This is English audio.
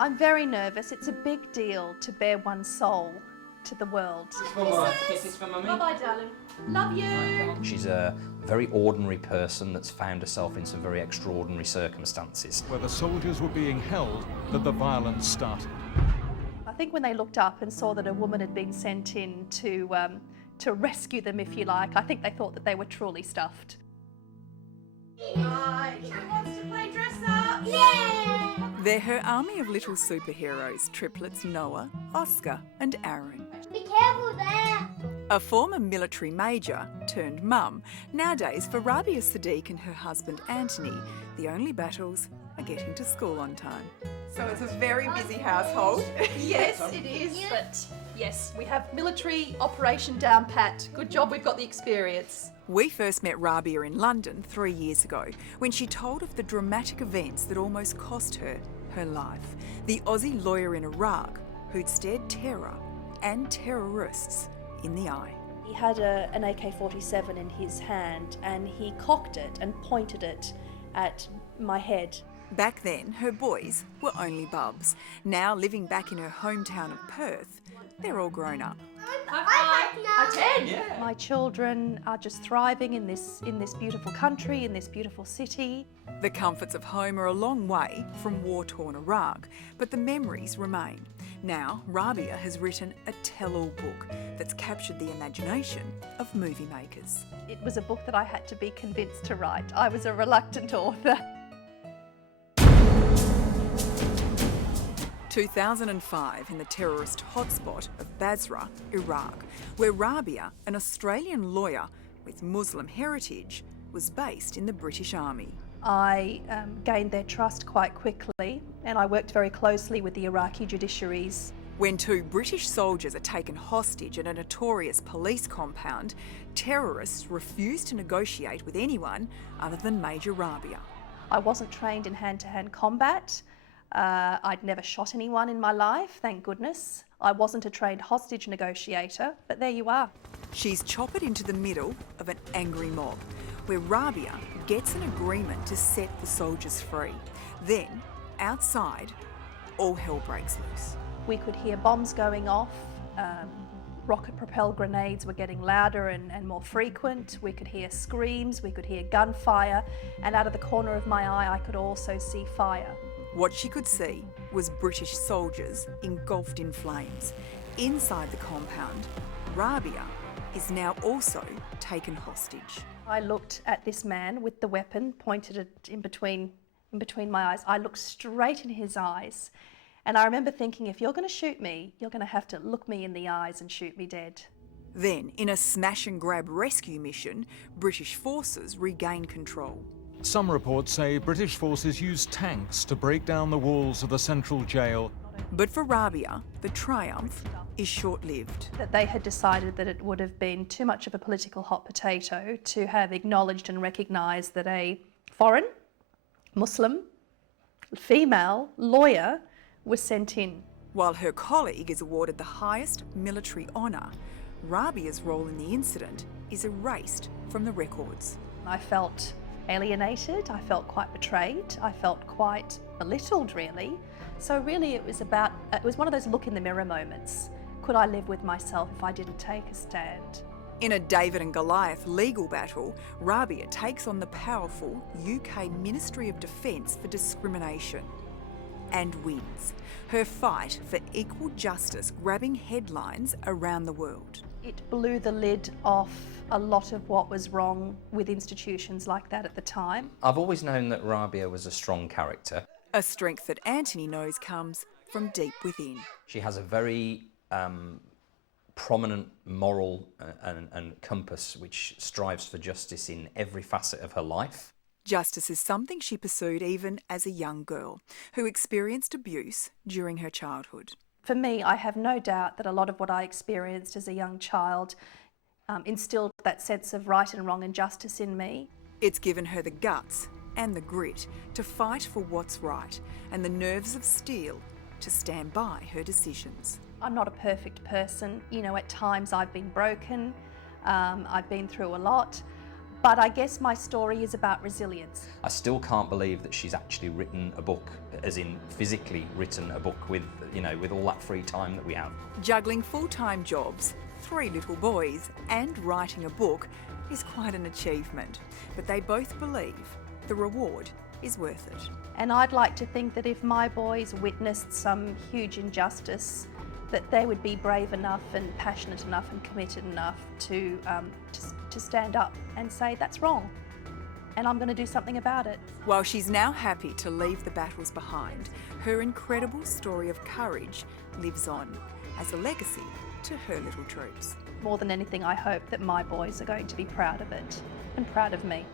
I'm very nervous. It's a big deal to bare one's soul to the world. Kisses for Mummy. Bye-bye, darling. Love you. She's a very ordinary person that's found herself in some very extraordinary circumstances. Where the soldiers were being held, that the violence started. I think when they looked up and saw that a woman had been sent in to rescue them, if you like, I think they thought that they were truly stuffed. Right, who wants to play dress up? Yeah! They're her army of little superheroes, triplets Noah, Oscar and Aaron. Be careful there! A former military major turned mum. Nowadays, for Rabia Sadiq and her husband Anthony, the only battles are getting to school on time. So it's a very busy household. Yes, it is, but yes, we have military operation down pat. Good job we've got the experience. We first met Rabia in London 3 years ago when she told of the dramatic events that almost cost her her life. The Aussie lawyer in Iraq who'd stared terror and terrorists in the eye. He had an AK-47 in his hand and he cocked it and pointed it at my head. Back then, her boys were only bubs. Now, living back in her hometown of Perth, they're all grown up. My children are just thriving in this beautiful country, in this beautiful city. The comforts of home are a long way from war-torn Iraq, but the memories remain. Now, Rabia has written a tell-all book that's captured the imagination of movie makers. It was a book that I had to be convinced to write. I was a reluctant author. 2005 in the terrorist hotspot of Basra, Iraq, where Rabia, an Australian lawyer with Muslim heritage, was based in the British Army. I gained their trust quite quickly and I worked very closely with the Iraqi judiciaries. When 2 British soldiers are taken hostage at a notorious police compound, terrorists refuse to negotiate with anyone other than Major Rabia. I wasn't trained in hand-to-hand combat. I'd never shot anyone in my life, thank goodness. I wasn't a trained hostage negotiator, but there you are. She's choppered into the middle of an angry mob, where Rabia gets an agreement to set the soldiers free. Then, outside, all hell breaks loose. We could hear bombs going off, rocket-propelled grenades were getting louder and more frequent. We could hear screams, we could hear gunfire, and out of the corner of my eye I could also see fire. What she could see was British soldiers engulfed in flames. Inside the compound, Rabia is now also taken hostage. I looked at this man with the weapon pointed at in between my eyes. I looked straight in his eyes and I remember thinking, if you're going to shoot me, you're going to have to look me in the eyes and shoot me dead. Then, in a smash and grab rescue mission, British forces regain control. Some reports say British forces used tanks to break down the walls of the central jail. But for Rabia, the triumph is short-lived. That they had decided that it would have been too much of a political hot potato to have acknowledged and recognised that a foreign, Muslim, female lawyer was sent in. While her colleague is awarded the highest military honour, Rabia's role in the incident is erased from the records. I felt alienated, I felt quite betrayed, I felt quite belittled really. So really it was one of those look in the mirror moments. Could I live with myself if I didn't take a stand? In a David and Goliath legal battle, Rabia takes on the powerful UK Ministry of Defence for discrimination and wins. Her fight for equal justice grabbing headlines around the world. It blew the lid off a lot of what was wrong with institutions like that at the time. I've always known that Rabia was a strong character. A strength that Anthony knows comes from deep within. She has a very prominent moral and compass which strives for justice in every facet of her life. Justice is something she pursued even as a young girl who experienced abuse during her childhood. For me, I have no doubt that a lot of what I experienced as a young child instilled that sense of right and wrong and justice in me. It's given her the guts and the grit to fight for what's right and the nerves of steel to stand by her decisions. I'm not a perfect person. You know, at times I've been broken, I've been through a lot, But I guess my story is about resilience. I still can't believe that she's actually written a book, as in physically written a book with, you know, with all that free time that we have. Juggling full-time jobs, 3 little boys, and writing a book is quite an achievement. But they both believe the reward is worth it. And I'd like to think that if my boys witnessed some huge injustice, that they would be brave enough and passionate enough and committed enough to stand up and say, that's wrong, and I'm going to do something about it. While she's now happy to leave the battles behind, her incredible story of courage lives on as a legacy to her little troops. More than anything, I hope that my boys are going to be proud of it and proud of me.